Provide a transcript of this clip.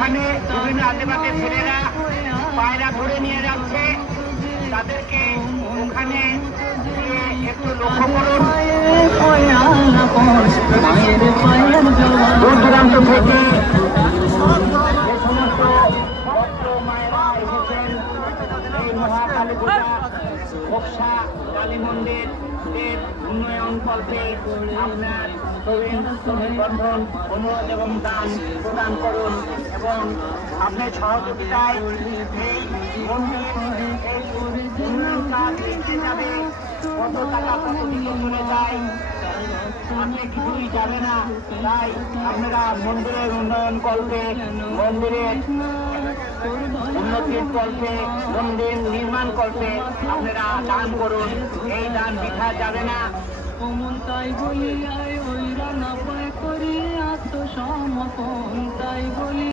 এখানে বিভিন্ন আশেপাশে ছেলেরা পায়রা ধরে নিয়ে যাচ্ছে, তাদেরকে ওখানে একটু লক্ষ্য করুন। দূর দূরান্ত থেকে যে সমস্ত ভক্ত মায়েরা এসেছেন এই মহাকালী পূজা বক্সা কালী মন্দিরের উন্নয়ন কল্পে আপনার বন্ধন অনুরোধ এবং দান প্রদান করুন এবং আপনার সহযোগিতায় এই মন্দির এই উন্নয়ন কাজ এগিয়ে যাবে। কত টাকা কত দিকে চলে যায় আপনি কিছুই যাবে না, তাই আপনারা মন্দিরের উন্নয়ন কল্পে মন্দিরের উন্নতির কল্পে মন্দির নির্মাণ কল্পে আপনারা দান করুন। এই দান বৃথা যাবে না। তাই বলি ওই রান্না করি আত্মসমর্পণ তাই বলি।